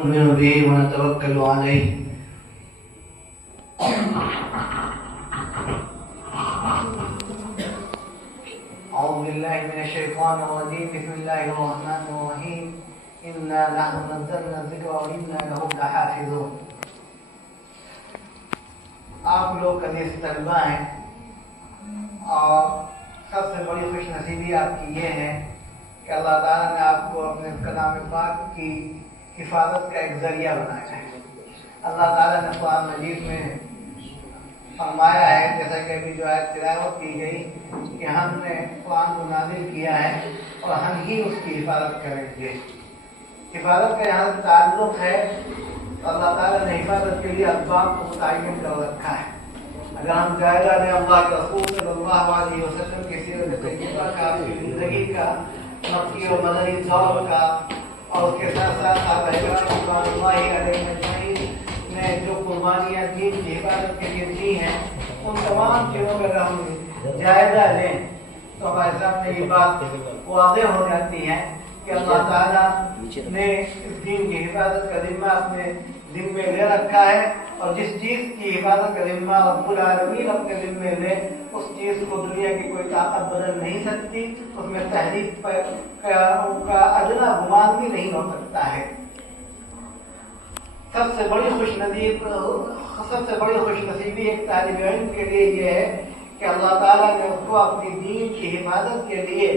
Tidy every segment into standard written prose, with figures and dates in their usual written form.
ونؤمن به ونتوكل عليه أعوذ بالله من الشيطان الرجيم بسم الله الرحمن الرحيم إنا نحن نزلنا الذكر وإنا له لحافظون. آپ لوگ عزیز طلبہ ہیں اور سب سے بڑی خوش نصیبی آپ کی یہ ہے کہ اللہ تعالیٰ نے آپ کو اپنے کلام پاک کی حفاظت کا ایک ذریعہ بنایا ہے. اللہ تعالیٰ نے قرآن مجید میں فرمایا ہے، جیسا کہ ابھی جو آیت تلاوت کی گئی، کہ ہم نے قرآن کو نازل کیا ہے اور ہم ہی اس کی حفاظت کریں گے. حفاظت کا یہاں سے تعلق ہے، اللہ تعالیٰ نے حفاظت کے لیے اسباب کو متعین کر رکھا ہے. اگر ہم جائزہ لیں اللہ کے رسول صلی اللہ علیہ وسلم کی سیرت طیبہ کا، آپ کی زندگی کا، مکی اور مدنی دور کا، اور اس کے ساتھ ساتھ صحابہ کرام رضوان اللہ علیہم اجمعین نے جو قربانیاں دین کی حفاظت کے لیے دی ہیں، ان تمام چیزوں کا اگر ہم جائزہ لیں تو ہمارے سامنے یہ بات واضح ہو جاتی ہے کہ اللہ تعالیٰ نے اس دین کی حفاظت کا ذمہ اپنے ذمے لے رکھا ہے، اور جس چیز کی حفاظت کا ذمہ رب العالمین اپنے ذمے لے، اس چیز کو دنیا کی کوئی طاقت بدل نہیں سکتی، اس میں تحریف کا ادنا گمان بھی نہیں ہو سکتا ہے. سب سے بڑی خوش نصیبی ایک طالب علم کے لیے یہ ہے کہ اللہ تعالیٰ نے اس کو اپنی دین کی حفاظت کے لیے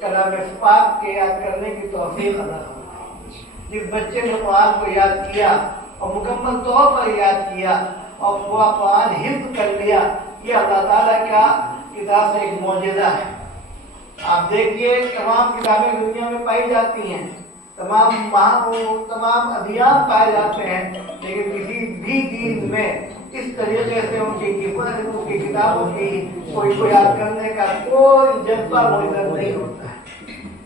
کلام پاک کے یاد کرنے کی توفیق عطا فرمائی. جس بچے نے قرآن کو یاد کیا اور مکمل طور پر یاد کیا اور پورا قرآن حفظ کر لیا، یہ اللہ تعالیٰ کا کتاب سے ایک معجزہ ہے. آپ دیکھیے، تمام کتابیں دنیا میں پائی جاتی ہیں، تمام ادیان پائے جاتے ہیں، لیکن کسی بھی دین میں اس طریقے سے ان کی کتابوں کی کوئی کو یاد کرنے کا کوئی جذبہ موجود نہیں ہوتا ہے.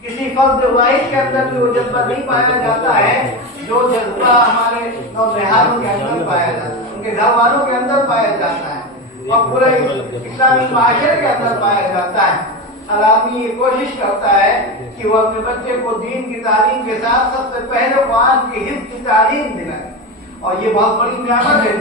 کسی فرد واحد کے اندر بھی وہ جذبہ نہیں پایا جاتا ہے جو جذبہ ہمارے نوجوانوں کے اندر پایا جاتا ہے، ان کے گھر والوں کے اندر پایا جاتا ہے اور پورے اسلامی معاشرے کے اندر پایا جاتا ہے. عالمی یہ کوشش کرتا ہے کہ وہ اپنے بچے کو دین کی تعلیم کے ساتھ سب سے پہلے قرآن کی حفظ کی تعلیم دلائے، اور یہ بہت بڑی نعمت ہے.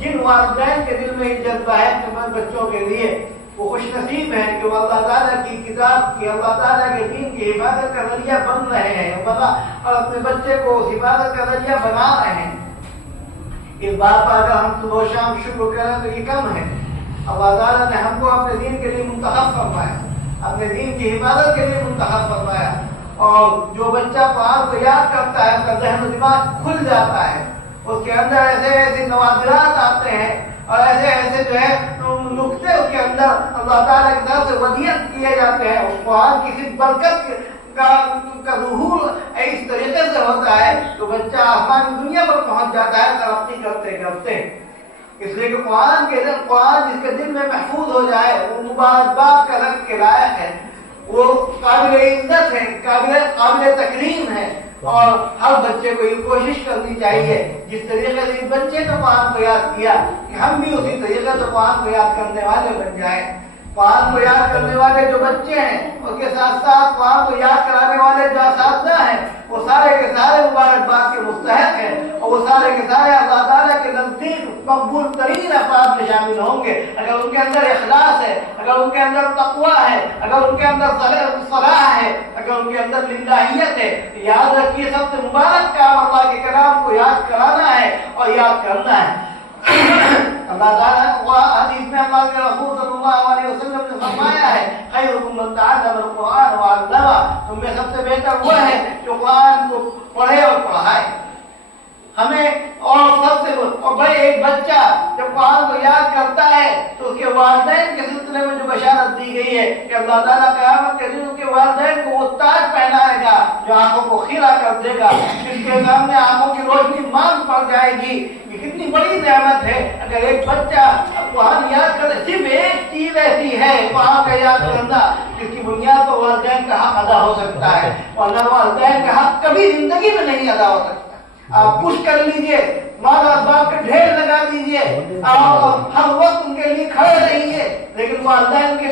جن والدین کے دل میں یہ جذبہ ہے کہ بچوں کے لیے وہ خوش نصیب ہیں کہ وہ اللہ تعالیٰ کی کتاب کی، اللہ تعالیٰ کے دین کی حفاظت کا ذریعہ بن رہے ہیں اور اپنے بچے کو اس حفاظت کا ذریعہ بنا رہے ہیں. اس بات پر اگر ہم صبح و شام شکر کریں تو یہ کم ہے. اللہ تعالیٰ نے ہم کو اپنے دین کے لیے منتخب فرمایا، اپنے دین کی حفاظت کے لیے منتخب فرمایا، اور جو بچہ قرآن کو یاد کرتا ہے اس کا ذہن و دماغ کھل جاتا ہے، اس کے اندر ایسے نوادرات آتے ہیں اور ایسے جو ہے نقطے اس کے اندر اللہ تعالیٰ کی طرف سے ودیعت کیے جاتے ہیں. اس قرآن کی صرف برکت کا ظہور اس طریقے سے ہوتا ہے تو بچہ آسمانی دنیا پر پہنچ جاتا ہے ترقی کرتے کرتے. اس لیے کہ قرآن جس کے دل میں محفوظ ہو جائے وہ مبارکباد کا رنگ کے لائق ہے، وہ قابل عزت ہے، قابل تکریم ہے. اور ہر بچے کو یہ کوشش کرنی چاہیے جس طریقے سے اس بچے نے قرآن کو یاد کیا کہ ہم بھی اسی طریقے سے قرآن کو یاد کرنے والے بن جائیں. قرآن کو یاد کرنے والے جو بچے ہیں، اس کے ساتھ ساتھ قرآن کو یاد کرانے والے جو اساتذہ ہیں، وہ سارے کے سارے مبارکباد کے مستحق ہیں، اور وہ سارے کے سارے اللہ تعالیٰ کے نزدیک مقبول ترین افراد میں شامل ہوں گے اگر ان کے اندر اخلاص ہے، اگر ان کے اندر تقویٰ ہے، اگر ان کے اندر صلاح ہے، اگر ان کے اندر للہیت ہے. یاد رکھیے، سب سے مبارک کام اللہ کے کلام کو یاد کرانا ہے اور یاد کرنا ہے. اللہ تعالیٰ حدیث میں اللہ کے رسول صلی اللہ علیہ وسلم نے فرمایا ہے، خیرکم من تعلم القرآن وعلمہ، تم میں سب سے بہتر وہ ہے جو قرآن کو پڑھے اور پڑھائے. ہمیں اور سب سے بڑے ایک بچہ جب قرآن کو یاد کرتا ہے تو اس کے والدین کے سلسلے میں جو بشارت دی گئی ہے کہ اللہ تعالیٰ قیامت کے دن اس کے والدین کو وہ تاج پہنائے گا جو آنکھوں کو خیرہ کر دے گا، جس کے سامنے آنکھوں کی روشنی مانگ پڑ جائے گی. یہ کتنی بڑی نعمت ہے. اگر ایک بچہ قرآن یاد کرے، صرف ایک چیز ایسی ہے قرآن کا یاد کرنا جس کی بنیاد پر والدین کا حق ادا ہو سکتا ہے، ورنہ والدین کا حق کبھی زندگی میں نہیں ادا ہو سکتا. آپ پوچھ کر لیجئے، ماں باپ کے ڈھیر لگا دیجئے، آپ ہر وقت ان کے لیے کھڑے رہیے، لیکن والدین کے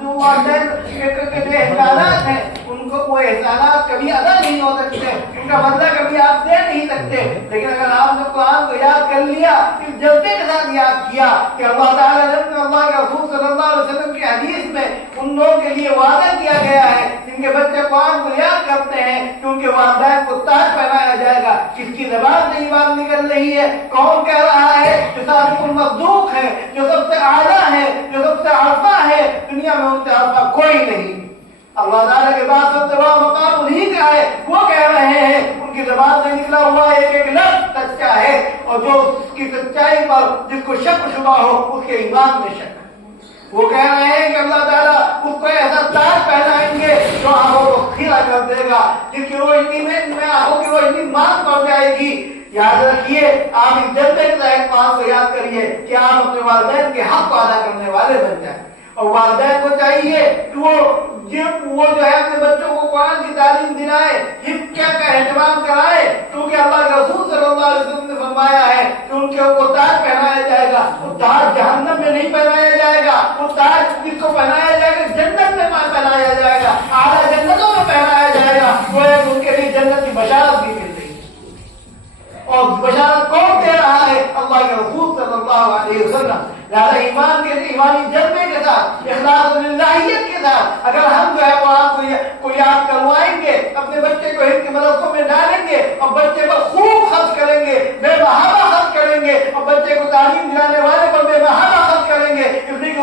جو والدین کے احسانات ہیں ان کو وہ احسانات کبھی ادا نہیں ہو سکتے، ان کا بدلہ کبھی آپ دے نہیں सकते, लेकिन अगर आपने कुरान को याद कर लिया, इस जज्बे के साथ याद किया कि अल्लाह ताला ने अल्लाह के रसूल सल्लल्लाहु अलैहि वसल्लम की हदीस में उन लोगों के लिए वादा किया गया है जिनके बच्चे कुरान को याद करते हैं कि उनके वालिदैन को ताज पहनाया जाएगा। किसकी ज़बान से ये बात निकल रही है? कौन कह रहा है? जो साबिकुल मखदूक है, जो सबसे आला है, जो सबसे अरफा है, दुनिया में उनसे अरफा कोई नहीं। अल्लाह ताला के बाद सबसे बड़ा मकाम उन्हीं का है, वो कह रहे हैं, उनकी ज़बान से निकला हुआ एक एक लफ्ज़ सच्चा है, और जो उसकी सच्चाई पर जिसको शक शुबा हो उसके ईमान में शक। वो कह रहे हैं कि अल्लाह ताला उसको ऐसा ताज पहनाएंगे जो आंखों को खीरा कर देगा, जिसकी रोशनी में आंखों की रोशनी मांग पड़ जाएगी। याद रखिए, आप इस जज्बे के तहत बात को याद करिए कि आप अपने वालिदैन के हक को अदा करने वाले बन जाए। और वालिदैन को चाहिए कि वो जो है अपने बच्चों को कुरान की तालीम दिलाए, हिफ्ज़ का एहतमाम कराए, क्योंकि अल्लाह के रसूल सल्लल्लाहु अलैहि वसल्लम ने फरमाया है कि उनके ऊपर ताज पहनाया जाएगा। वो ताज जहन्नम में नहीं पहनाया जाएगा, वो ताज जिसको पहनाया जाएगा जन्नत में पहनाया जाएगा, आला जन्नतों में पहनाया जाएगा। वो है उनके लिए जन्नत की बशारत भी मिल रही है। और बशारत कौन दे रहा है? अल्लाह के रसूल सल्लल्लाहु अलैहि वसल्लम। ज़्यादा ईमान के ईमानी जज्बे के साथ, इखलास लिल्लाहियत के साथ अगर हम जो है कुरान को याद करवाएंगे, अपने बच्चे को हिफ्ज़ के मदरसों में डालेंगे और बच्चे पर खूब खर्च करेंगे, बेमहाबा खर्च करेंगे, और बच्चे को तालीम दिलाने वाले पर बेमहाबा खर्च करेंगे, इसलिए कि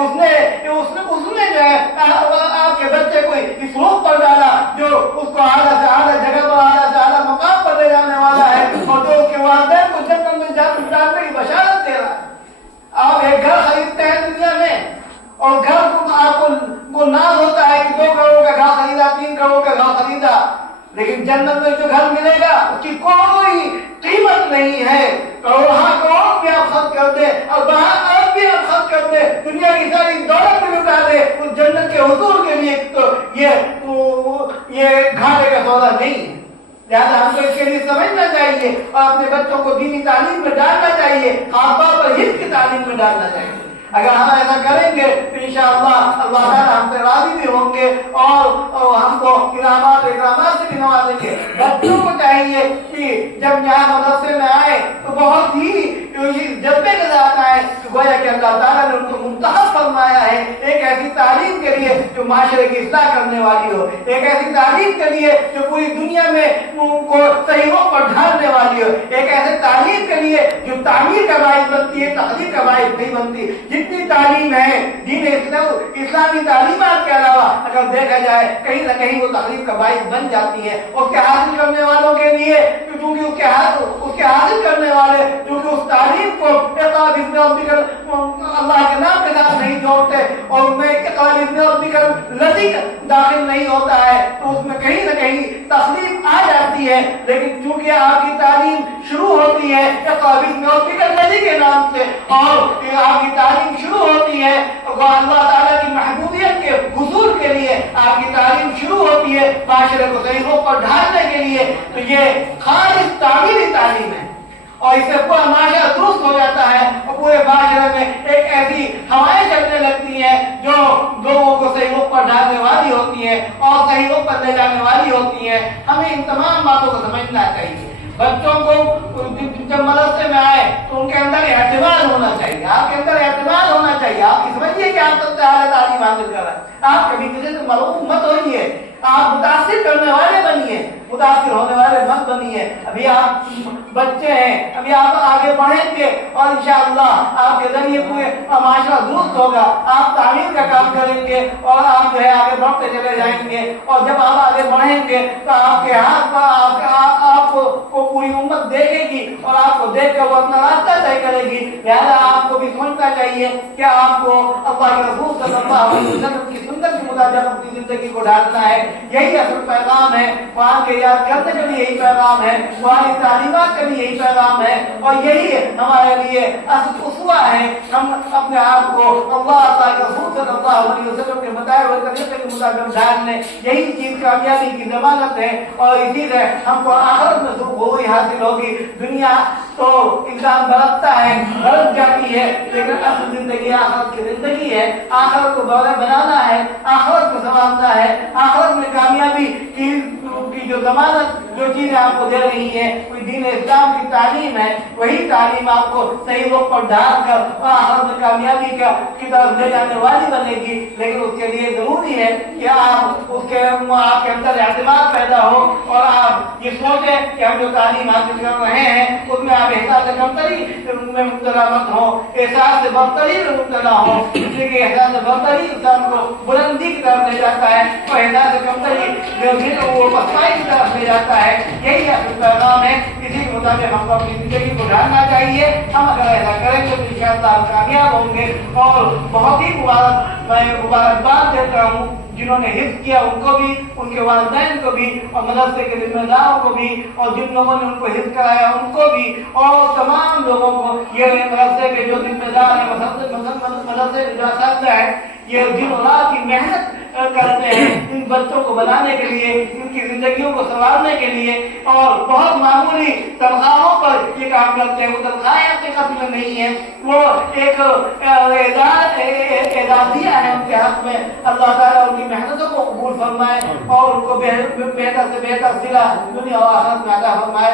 उसने जो है आपके बच्चे को इस रूप पर डाला जो उसको आला से आला जगह पर, आला से आला मकाम पर ले जाने वाला है, और जो उसके वालिदैन को जन्नत में डालने की बशारत दे रहा है। आप एक घर खरीदते हैं दुनिया में, और घर को आपको नाज होता है कि 2 करोड़ का घर खरीदा, 3 करोड़ का घर खरीदा, लेकिन जन्नत में जो घर मिलेगा उसकी कोई कीमत नहीं है। करोड़ भी आप खर्च कर दे और अरब भी आप खर्च कर दे, दुनिया की सारी दौलत भी लुटा दे, उस जन्नत के हुजूर के लिए तो ये घाटे का सौदा नहीं है। लिहाजा हमको इसके लिए समझना चाहिए और अपने बच्चों को दीनी तालीम में डालना चाहिए, खासतौर पर हिफ्ज़ की तालीम में डालना चाहिए। अगर हम ऐसा करेंगे तो इंशाअल्लाह अल्लाह ताला हमसे राज़ी भी होंगे और हमको इनामात से भी नवाजेंगे। बच्चों को चाहिए कि जब यहाँ मदरसे में आए तो बहुत ही जज्बे के साथ आए, गोया कि अल्लाह ताला ने उनको मुंतखब फरमाया है एक ऐसी तालीम के लिए जो माशरे की इस्लाह करने वाली हो, एक ऐसी तालीम के लिए जो पूरी दुनिया में उनको सही रूप पर ढालने वाली हो, एक ऐसे तालीम के लिए जो तामीर का बाइस बनती है, तहजीब का बाइस नहीं बनती। जितनी तालीम है दीन इस्लामी तालीमात के अलावा अगर देखा जाए कहीं ना कहीं वो तहजीब का बाइस बन जाती है उसके हासिल करने वालों के लिए, क्योंकि उसके हासिल करने वाले क्योंकि उस तालीम को अल्लाह के नाम के साथ नहीं जोड़ते और उनमें लजीक दाखिल नहीं होता है, तो उसमें कहीं ना कहीं तकलीफ आ जाती है। लेकिन चूंकि आपकी तालीम शुरू होती है नदी के नाम से और आपकी तालीम शुरू होती है अल्लाह ताला की महबूबियत के हुजूर के लिए, आपकी तालीम शुरू होती है माशरे को सही रूप पर ढालने के लिए, तो ये खालिस तामीरी तालीम है और इससे पूरा माशरा दुरुस्त हो जाता है और पूरे माशरे में एक ऐसी हवाएं चलने लगती हैं जो लोगों को सही रूप पर ढालने वाली होती है और सही रूप पर ले जाने वाली होती है। हमें इन तमाम बातों को समझना चाहिए। बच्चों को जब मदरसे में आए तो उनके अंदर एतमाद होना चाहिए, आपके अंदर एतमाद होना चाहिए। आप समझिए कि आप सबसे आला तालीम हासिल कर रहे हैं, आप कभी किसी से मरूफ मत होइए, आप मुतासिर करने वाले बनिए, मुतासिर होने वाले मत बनिए। अभी आप बच्चे हैं, अभी आप आगे बढ़ेंगे और इंशाअल्लाह आपके जरिए पूरे माशरा दुरुस्त होगा, आप तालीम का काम करेंगे और आप जो है आगे बढ़ते चले जाएंगे। और जब आप आगे बढ़ेंगे तो आपके हाथ पर आपको पूरी उम्मत देखेगी और आपको देखकर वो अपना रास्ता तय करेगी। लिहाजा आपको भी समझना चाहिए कि आपको अल्लाह के रसूल सल्लल्लाहु अलैहि वसल्लम की सुन्नत के मुताबिक अपनी जिंदगी को ढालना है। यही असल पैगाम है, कुरान के याद करने का भी यही पैगाम है, कुरान की तालीमात का भी यही पैगाम है और यही हमारे लिए असल उसवा है। हम अपने आप को अल्लाह के रसूल सल्लल्लाहु अलैहि वसल्लम के बताए हुए तरीके के मुताबिक ढालने, यही चीज कामयाबी की जमानत है और इसी से हमको आखिरत में सुबह हासिल होगी। दुनिया तो इंसान बरतता है, बरत जाती है, लेकिन असल जिंदगी आखिरत की जिंदगी है। आखिरत को बनाना है, आखिरत को संभालना है, आखिरत में कामयाबी की जो जमानत जो चीजें आपको दे रही है कोई दीन इस्लाम की तालीम है, वही तालीम आपको सही वक्त पर ढाल कर आखिरत में कामयाबी की तरफ ले जाने वाली बनेगी। लेकिन उसके लिए जरूरी है कि आप उसके आपके अंदर एतमाद पैदा हो और आप ये सोचे कि हम जो तालीम हासिल कर रहे हैं उसमें आप एहसास कमतरी में मुब्तला मत हो, एहसास से बरतरी में मुब्तला हो, इसलिए कि एहसास से बरतरी इंसान को बुलंदी की तरफ ले जाता है और एहसास से कमतरी जो वो पसमाई की तरफ ले जाता है। यही पैगाम है, इसी के मुताबिक हमको अपनी जिंदगी को ढालना चाहिए। हम अगर ऐसा करेंगे तो इंशाअल्लाह कामयाब होंगे। और बहुत ही मैं मुबारकबाद देता हूँ जिन्होंने हिफ्ज़ किया, उनको भी, उनके वालिदैन को भी, और मदरसे के जिम्मेदारों को भी, और जिन लोगों ने उनको हिफ्ज़ कराया उनको भी, और तमाम लोगों को। ये मदरसे के जो जिम्मेदार हैं, मदरसे के जो असातिज़ा हैं, ये दिन और रात की मेहनत करते हैं इन बच्चों को बनाने के लिए, इनकी जिंदगियों को संवारने के लिए, और बहुत मामूली तनख्वाहों पर ये काम करते हैं। वो तनख्वाहें आपके हक में नहीं है, वो एक एजाजिया है उनके हक में। अल्लाह ताला उनकी मेहनतों को कबूल फरमाए और उनको बेहतर से बेहतर सिला दुनिया और आखिरत में अता फरमाए।